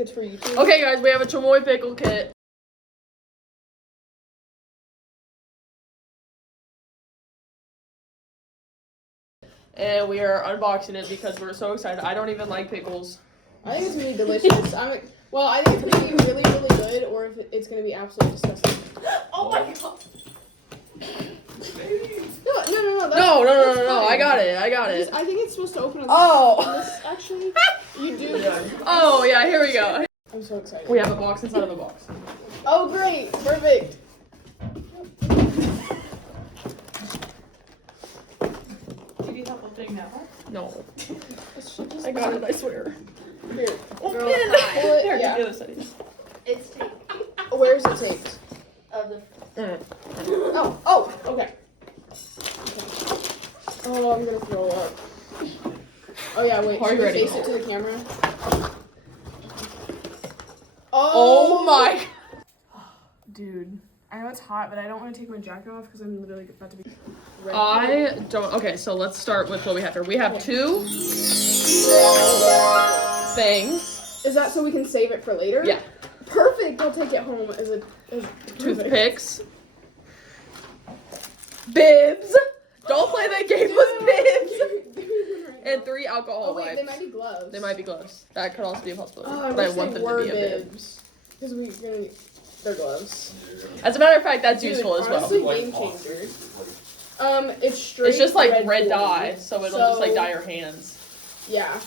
It's for YouTube. Okay, guys, we have a Chamoy Pickle Kit. And we are unboxing it because we're so excited. I don't even like pickles. I think it's gonna be delicious. I think it's gonna be really, really good, or if it's gonna be absolutely disgusting. Oh my god! No. I got it. I think it's supposed to open up. Oh. This actually, you do. Oh, yeah, here we go. I'm so excited. We have a box inside of a box. Oh, great. Perfect. Do you need help opening that one? No. Just I got it, I swear. Here. Open Pull it. it. Here, Yeah. the other side. It's taped. Where's it taped? Oh, okay. Oh, I'm gonna throw up. Oh yeah, wait. Are you Should we ready? face it to the camera? Oh my. Dude, I know it's hot, but I don't want to take my jacket off because I'm literally about to be ready. I don't. Okay, so let's start with what we have here. We have two things. Is that so we can save it for later? Yeah. Perfect. I'll take it home as Toothpicks. Bibs. Don't play that game with bibs. And 3 alcohol Oh wait, wipes. they might be gloves. They might be gloves. That could also be a possibility. Oh, but I wish want they them were to be a bib. bibs. Because we're gonna need their gloves. As a matter of fact, that's Dude, useful as well. honestly, game changer. It's straight. It's just like red glue. dye, so it'll just like dye your hands. Yeah.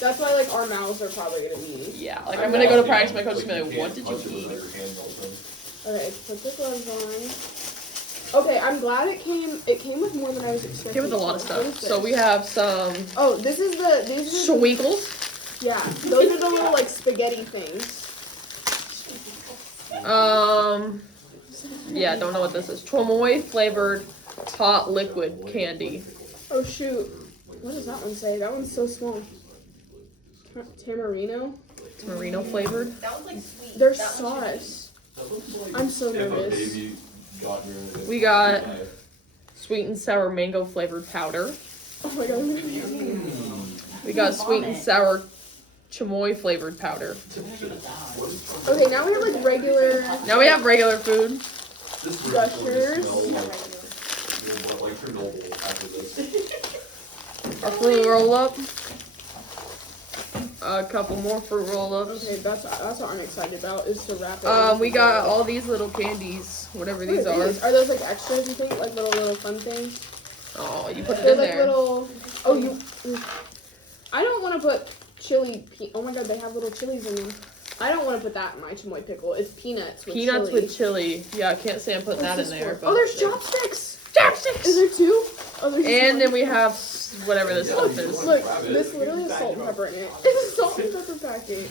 That's why like our mouths are probably gonna be. Yeah, like I'm gonna go to practice. My coach is gonna be like, "What did you eat?" Okay, put the gloves on. Okay, I'm glad it came. It came with more than I was expecting. It came with a lot of What stuff. is So this? we have some Oh, these are Schwinkles. yeah. Those are the little like spaghetti things. Yeah, don't know what this is. Chamoy flavored hot liquid candy. Oh shoot. What does that one say? That one's so small. Tamarino. Merino flavored. That was like sweet. There's That one's sauce. I'm so nervous. We got sweet and sour mango flavored powder. Oh my god. We got sweet and sour chamoy flavored powder. Okay, now we have like regular Now we have regular food. gushers. A fruit roll up. A couple more fruit roll ups. Okay, that's what I'm excited about is to wrap it. We got all these little candies, whatever these are. Are those like extras? You think like little fun things? Oh, you put it They're in like there. little. Oh, you. I don't want to put chili. Oh my god, they have little chilies in them. I don't want to put that in my chamoy pickle. It's peanuts with Peanuts chili. with chili. Yeah, I can't say I'm putting that in What's this there. for? But Oh, there's chopsticks. chopsticks. Is there two? Oh, there's just And one. then we have whatever this stuff is. Look, this literally has salt and pepper in it. It's a salt and pepper packet.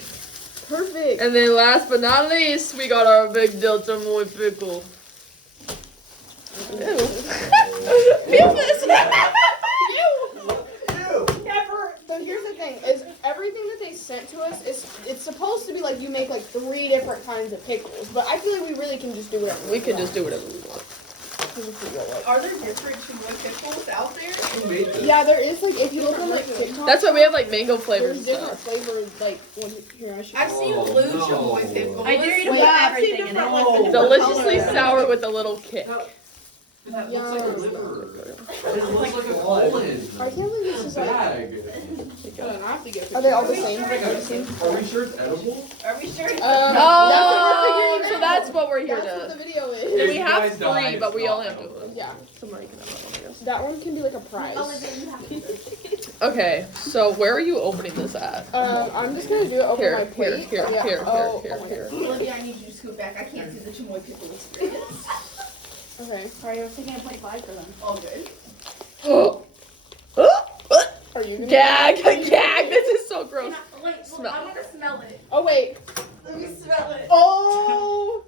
Perfect. And then last but not least, we got our big deal chamoy pickle. Ew. Feel this. Never. So here's the thing: is everything that they sent to us it's supposed to be like you make like 3 different kinds of pickles, but I feel like we really can just do whatever. We can just do whatever we want. Are there different chamoy pickles out there? Yeah, there is like if you look on like TikTok. That's why we have like mango flavored There's different stuff. flavored like one here. I should. I've seen blue chamoy pickles. I dare you to Wait, put I've seen everything in different it. ones. Deliciously sour with a little kick. Yeah. It looks like a Poland I can't believe this is like. bag. I have to get. Are they all the same? Are we sure it's edible? Are we sure? Oh, so that's what we're here That's what the to. video And is. we You have guys die, 3, but we it's only not have 2. edible. Yeah, Somebody can have that one, I guess. that one can be like a prize. Okay, so where are you opening this at? I'm just gonna do it over my Here, plate. here, Yeah. here, Oh, here, oh my here. Olivia, I need you to scoot back. I can't see the chamoy pickle experience. God. Okay. Sorry, I was thinking of 25 for them. All good. Are you gonna? Gag, gag, this is so gross. Wait, Smell. I want to smell it. Oh wait. Let me smell it. Oh.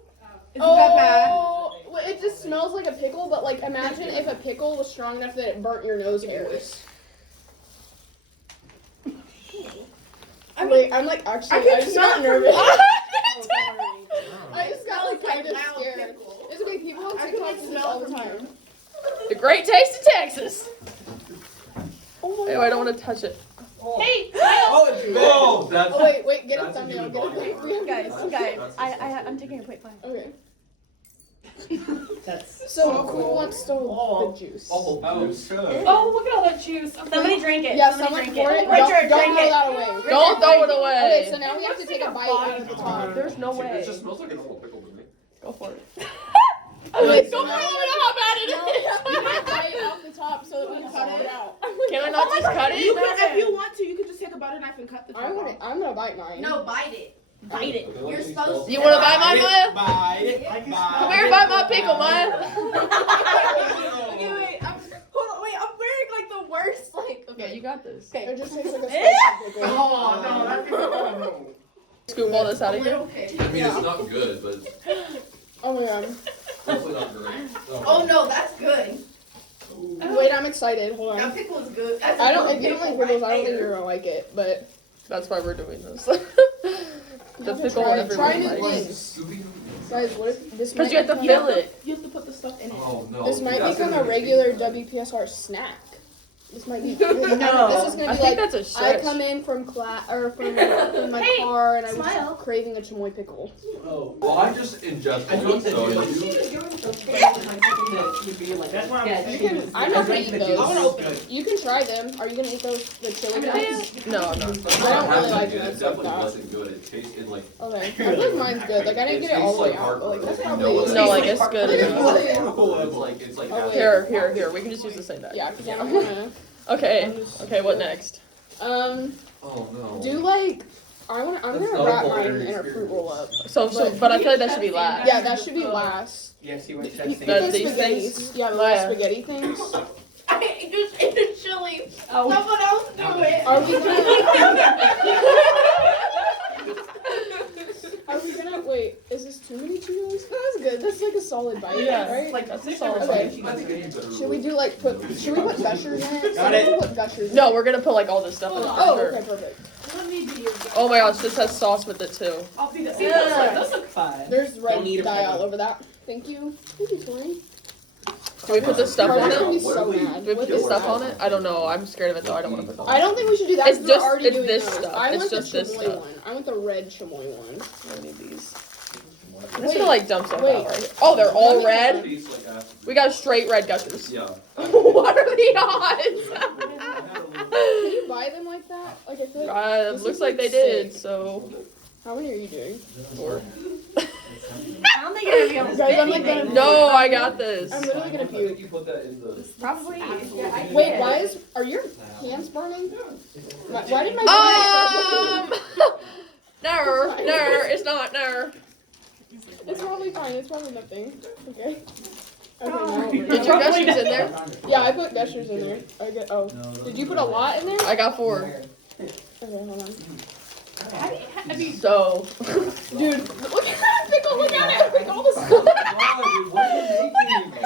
Isn't that bad? Well, it just smells like a pickle, but like imagine if a pickle was strong enough that it burnt your nose hairs. Wait, I'm like actually, I just got nervous. I just got like kind of scared. It's okay, people on TikTok do this all the time. The great taste of Texas. Oh my Ew, I don't want to touch it. Hey, Oh, it's big. Oh, that's. Oh wait, get a That's a thumbnail. new Get a body. thumbnail. guys, I'm taking a quick five. Okay. That's So who wants the juice? Oh, Ouch. Oh, look at all that juice. Somebody drink it. Yeah, Somebody someone drink pour it. it. Richard, Don't drink throw it. that away. Don't throw it Okay, away. so now we have to take a bite out of the top. There's no Dude, way. it just smells like a normal pickle to me. Go for it. Wait, Don't so worry, now let me know how bad it we is. can bite off the top so that we can cut it out. Can I not just cut You it? could, if you want to, you could just take a butter knife and cut the top off. I'm gonna bite mine. No, bite it. Bite it. You're supposed to. You want to bite mine, Maya? Bite. Come here, bite my pickle, Maya. Okay, wait. I'm wearing like the worst, like. Okay, you got this. It just tastes like a spicy pickle. Oh, no, that's Scoop all this out of here. Okay. I mean, it's not good, but Oh my god. hopefully not great. Oh no, that's good. Wait, I'm excited. Hold That on. pickle is good. That's I don't. a If you don't like pickle pickles, right I don't think there. you're gonna like it. But That's why we're doing this. you The have to pickle try everyone new likes. things. Scooby-Doo. Guys, what if this? Because might you have to become- fill it. You have to put the stuff in it. Oh no. This might That's become gonna a be regular ridiculous. WPSR snack. This might be. No. This is gonna I be think like. that's a I stretch. come in from class or from my car and I smile. was craving a chamoy pickle. Oh. Well, I just ingest I one, think that so you- That's why You can. I'm not gonna eat I want to those. open it. You can try them. Are you gonna eat those? The chili ones? No, I'm not. I don't really like it. it It like definitely that. wasn't good. It tasted like. Okay. I feel like mine's good. Like I didn't get it all the way out, but like that's probably. No, like it's good. It's like Oh, wait. Here. We can just use the same bag. Yeah, because I don't wanna. Okay. Okay. What next? Oh no. Do like. I'm That's gonna not a wrap mine culinary in a fruit experience. roll up. But I feel like that should be last. Yeah, that should be last. Yeah, see what Eat that's the That these spaghettis. things? Yeah, the Maya. little spaghetti things. I just ate the chili. Oh. Someone else do it. Are we gonna? Are we gonna wait? Is this too many Cheetos? That's good. That's like a solid bite, Yeah, right? like that's a Okay. solid I bite. think it'd be better. Should we do like put? Should we put gushers in it? Got it. Someone put gushers. No, we're gonna put like all this stuff in it. Oh, for sure. okay, perfect. Oh my gosh, this has sauce with it too. I'll see that. Yeah. Those look fun. There's red Don't need a dye pepper. all over that. Thank you. Thank you, Tori. Can we put this stuff on Carter's gonna it? be so mad. Do we What put this is stuff that? on it? I don't know. I'm scared of it though. I don't want to put it on. I don't think we should do that. It's 'cause we're just- already it's doing this those. stuff. I It's want just the this chamoy stuff. one. I want the red chamoy one. I need these. I'm Wait, just gonna like dump stuff wait. out right here. Oh, they're all red? Tastes like acid. We got straight red gushers. Yeah. What are the odds? Can you buy them like that? Like I feel like. This Looks is, like they like, did, sick. so. How many are you doing? Four. I don't think you're gonna be able to Guys, fit I'm like anything. gonna. No, I got this. I'm literally gonna puke. You put that in the. Probably. Wait, are your hands burning? Why did my hands No, it's not, no. It's probably fine. It's probably nothing. Okay. Okay, Did now. your gushers in there? Yeah, I put gushers in there. I get. Oh, did you put a lot in there? I got 4. Okay, hold on. Have you? So. Dude, look at that pickle. Look at it. Look all the stuff. What are you making?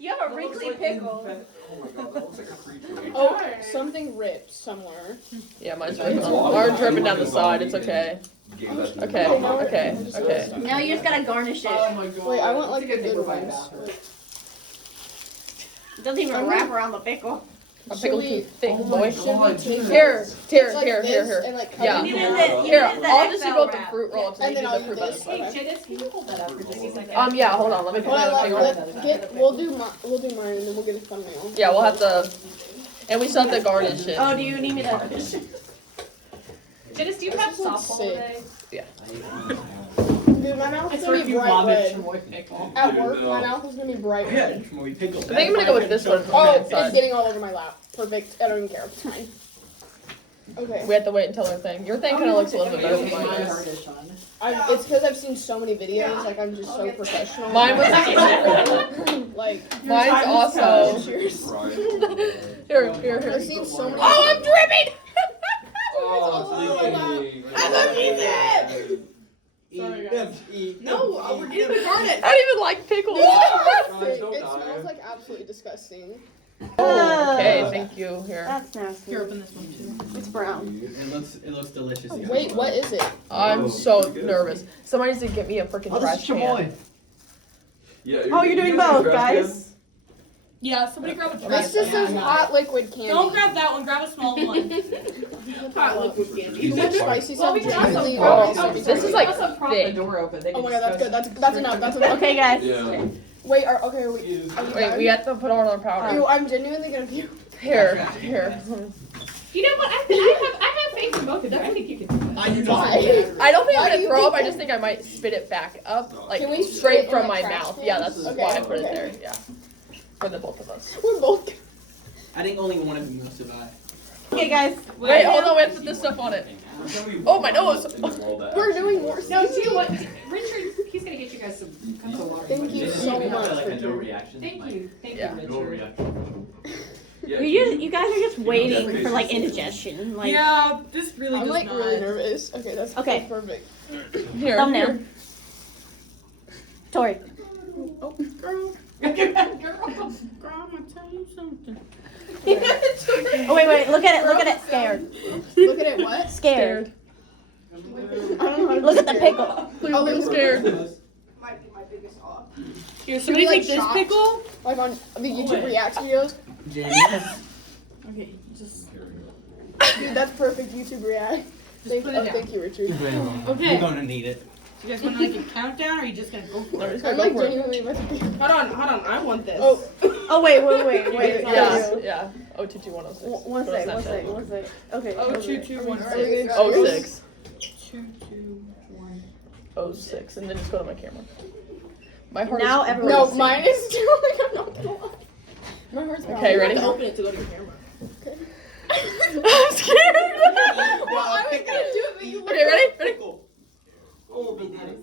You have a wrinkly pickle. Oh my god, that looks like a creature. Oh, something ripped somewhere. Yeah, mine's dripping. Mine's dripping down the side. It's okay. Gave that to Okay, me. okay. Now you just gotta garnish it. Oh my god. Wait, I want like the It's a good thing we're ones. finding It doesn't even wrap around the pickle. A Should pickle we- too thick, Oh my boy. Should we God, take Here, this? here, It's like here, this here. and, like, Yeah. cut it You in need half. the- Here, you need the I'll just XL go with the wrap. fruit roll. And then I'll fruit do this. button. Okay. Janice, can you hold that up for just a second? Yeah, hold on. Let me put Hold on, that let, on. we'll do mine and then we'll get a thumbnail. Yeah, we'll have to. And we still have to garnish it. Oh, do you need me to? Janice, do you This have is, like, softball sick. today? Dude, my mouth's It's gonna where be you bright vomit red. chamoy pickle. At work, my mouth is gonna be bright Yeah, red. chamoy pickle. I think I'm gonna go with this one. Oh, Okay, it's side. getting all over my lap. Perfect. I don't even care. It's fine. Okay. We have to wait until our thing. Your thing kind of looks a little bit better than mine. It's because I've seen so many videos. Like I'm just so professional. Mine was. like Mine's also. cheers. Right. Here. I've seen so many. Oh, I'm dripping! Oh, it's leaking. I love you, Eat them, eat No, them, we're eat getting the garnet. I don't even like pickles. It don't smells die. like absolutely disgusting. Okay, thank you. Here. That's nasty. Here, open this one too. It's brown. It looks delicious. Oh, wait, what is it? I'm so nervous. Somebody needs to get me a freaking Oh, this trash is can. chamoy. Yeah, Oh, you're doing using both, trash guys. Yeah, somebody grab a This just says hot liquid candy. Don't grab that one. Grab a small one. Hot liquid candy. Too much spicy Well, we stuff. can also generally prop- always This is like also prop the thick. door open. They Oh can my god, that's just good. That's enough. That's enough. Okay, guys. Yeah. Wait, are you Wait, done? we have to put on our powder. I'm genuinely gonna puke. Here. You know what? I have faith in both of you. I think you can do it. I do Why? I don't think Why I'm do gonna you throw think up. I that? just think I might spit it back up, like Can we spit it straight in from the my trash mouth. can? Yeah, that's Okay, why I put it okay. there. Yeah, for the both of us. We're both. I think only one of you will survive. Okay, guys. Wait, hold on. We have to put this stuff on it. Oh, my nose. We're doing more. No, do you what? Richard, he's gonna get you guys some cups of water. Thank you so much, Like a no Richard. reaction. Thank you, Yeah. No Richard. reaction. Yeah, You guys are just waiting for like indigestion. Like Yeah, this really I'm does like not. really nervous. Okay, that's Okay. perfect. Here. thumbnail. Here. Tori. Oh, girl. Girl, I'm gonna tell you something. Oh wait, look at it. Look at it. Scared. Look at it. What? Scared. I don't know how to Look at the describe pickle. Oh, I'm scared. Might be my biggest awe. Here, somebody somebody take take this this pickle. it. Like on the YouTube React videos. Okay, just. Dude, that's perfect YouTube React. Thank, put it down. thank you, Richard. Okay. You're gonna need it. You guys want to like a countdown, or are you just gonna go for it? I'm like genuinely about to be. Hold on. I want this. Oh, Oh wait. Yeah. Yeah. Oh, 22106. One sec. Okay. Oh, okay. 2216. Are we gonna 06. 221. 06. And then just go to my camera. My heart Now is everyone- No, racing. mine is too. I'm not gonna lie. My heart's Okay, ready? You have to open it to go to your camera. I'm scared. Well, I was gonna do it, but you Okay, ready? Ready? Oh, big daddy.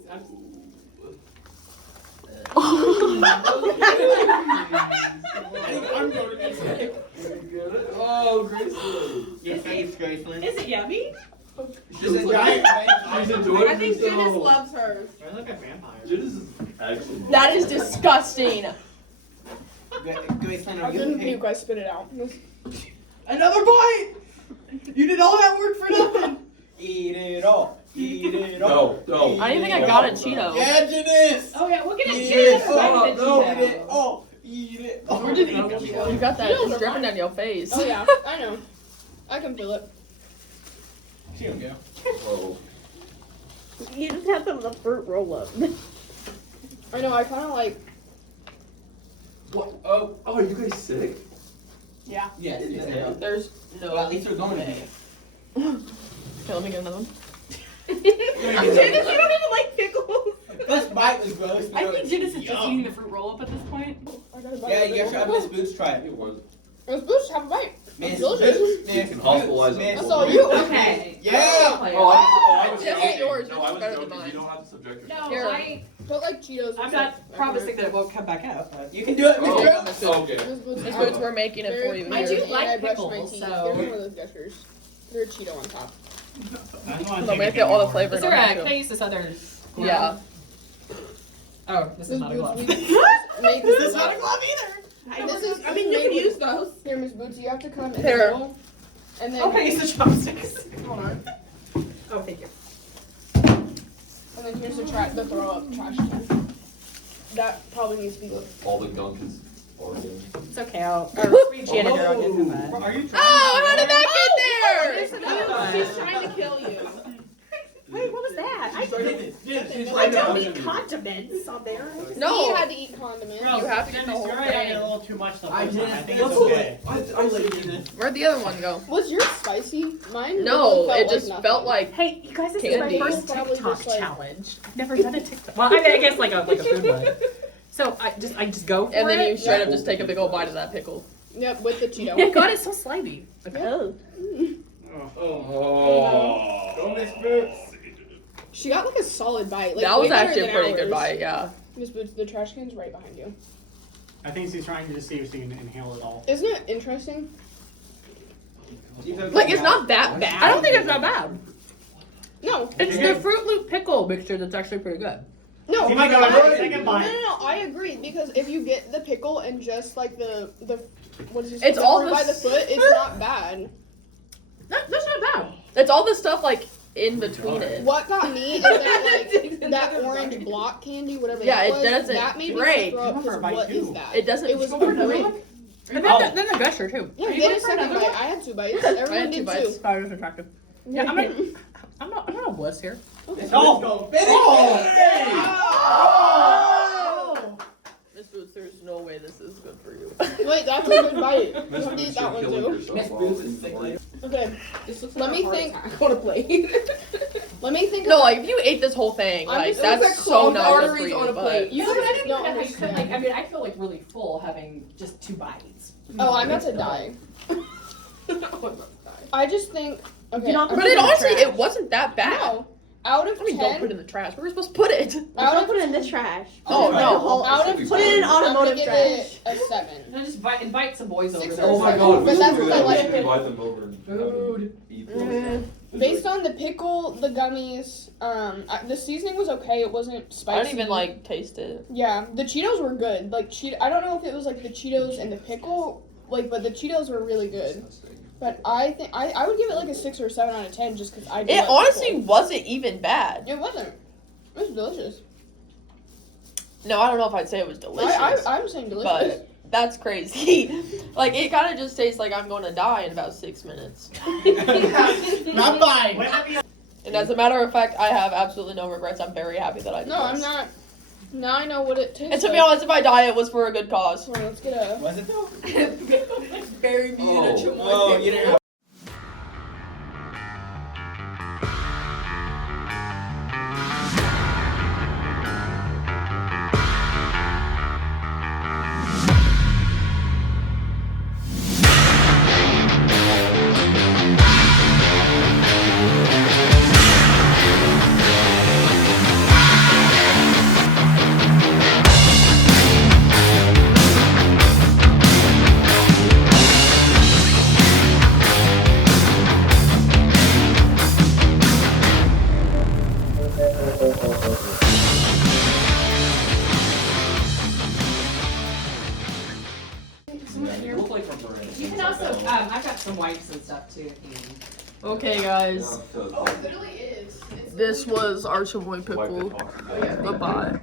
I'm going to be sick. Oh, Graceland. Your face, Graceland. Is it yummy? She's a giant She's vampire. enjoying I think herself. Judas loves her. I look at vampires. Judas is actually. That is disgusting. Graceland, I are you didn't okay? puke. I spit it out. Another bite. You did all that work for nothing. Eat it all. Eat it all. No. I don't even think I got a Cheeto. Yeah, Judas. Oh yeah, we'll get Eat it. it Cheers. all. Eat Eat it all. Eat it all. Where did it go? You got that. It's dripping down your face. Oh yeah, I know. I can feel it. Here we go. Whoa. You just have some of the fruit roll up. I know. I kind of like. What? Oh, are you guys sick? Yes, yes. There's Well, at least we're going to be. Okay, let me get another one. Judas, you don't even like pickles. First bite was gross. I think Judas is just eating the fruit roll up at this point. I got a bite Yeah, of you it. have to have Miss Boots try it. It was. Let's Boost, have a bite. Miss delicious. Boots, Miss You can hospitalize Boots, them. Miss That's all you. Boots. Okay. Yeah. I was Just joking. yours, No, yours I is was better than joking. mine. You don't have to subject No, yourself. Here. Put like Cheetos. I'm not promising that it won't come back out. But You can do it, Miss Oh, Boots. okay. This boots we're making it for you. I here. do like I brush my pickles, teeth. so- There's one of those gestures. There's a Cheeto on top. Hold on, we have to get all the flavor. It's in alright. it, Can I use this other? Yeah. Oh, this is not a glove. Make This is not a glove either. This is. I mean, you can use those. Here, Miss Boots, you have to come in Here. the middle. And then. Oh, can I use the chopsticks? Hold on. Oh, thank you. And then here's the throw up trash can. That probably needs to be. All the gunk is already in. It's okay. Our sweet janitor, I'll give him that. Are you trying? Oh, how did that get there? She's trying to kill you. Wait, what was that? I don't need condiments on there. No. No. Had to eat condiments. You have to get the whole You're right, I did a thing. little too much stuff. I this did. time. I think That's it's okay. I'm lazy. Where'd the other one go? Was yours spicy? Mine. No, felt it just like felt nothing. like Hey, you guys, this Candy. is my first Probably TikTok just like- challenge. I've never done a TikTok. Well, I guess like a food one. So I just go for and then you it. straight up just take a big old bite of that pickle. Yep, with the Cheeto. Oh my god, it's so slimy. Oh. Oh. Go, Miss Boots. She got like a solid bite. Like, That was way better actually a than pretty ours. good bite, yeah. Miss Boots, the trash can's right behind you. I think she's trying to see if she can inhale it all. Isn't it interesting? Like, it's not that bad. I don't think it's that bad. No. It's the Fruit Loop pickle mixture that's actually pretty good. No. She might go I- for a second No, bite. I agree because if you get the pickle and just like the what is it? It's the all fruit the by the foot. It's not bad. That's not bad. It's all the stuff, like, in between it. What got me is that like that orange block candy, whatever Yeah, that it was, doesn't that made me break. throw up Come because on, bite what is too. that? It doesn't. It was Go for another great. one. And Oh. then the gusher too. Yeah, you get went a for second another bite. one? I had 2 bites. I Everyone had 2 did bites. too. Sorry, it was attractive. Yeah, I'm not a wuss here. Okay. Let's go. Finish Miss Boots, there's no way this is good for you. Wait, that's a good bite. You Miss have to eat Boots, that you're one killing too. yourself Miss while Boots in is the sick morning. Okay, This looks Let like me a heart think. attack on a plate. let me think. No, like if you ate this whole thing, I'm like just- that's it looks like so clogged not good for arteries you. on a but- plate. You So then I guys think don't that I feel understand. like, I feel like really full having just 2 bites. Oh, I'm about to die. I just think. Okay. Do not I'm But put it in the honestly, trash. it wasn't that bad. No. Out of I mean, don't 10. put it in the trash. Where are we supposed to put it? Out Don't of put it in this trash. Oh, Put it in no. the whole- Out of Put it in I'm gonna automotive give trash. it a 7. And just invite some boys over 6 there. or Oh my 7. god, we But should that's do what I that. We like. should invite them over and have them eat them. Based on the pickle, the gummies, the seasoning was okay. It wasn't spicy. I didn't even like taste it. Yeah, the Cheetos were good. Like I don't know if it was like the Cheetos and the pickle, like, but the Cheetos were really good. But I think I would give it like a 6 or 7 out of 10 just because I. do It like honestly pickle. wasn't even bad. It wasn't. It was delicious. No, I don't know if I'd say it was delicious. I'm saying delicious. But that's crazy. Like it kind of just tastes like I'm going to die in about 6 minutes. Not mine. Wait, let me- And as a matter of fact, I have absolutely no regrets. I'm very happy that I did No, I'm this. not. Now I know what it tastes. And to be like. honest, if I die, it was for a good cause. Hold on, let's get a. Was it though? Bury me in a Oh. chamoy Oh, pickle. you didn't have. You look like a brand. You can also, I've got some wipes and stuff too if you need. Okay, guys. Oh, it literally is. This was our Chamoy Pickle. Wipe it off. Bye-bye.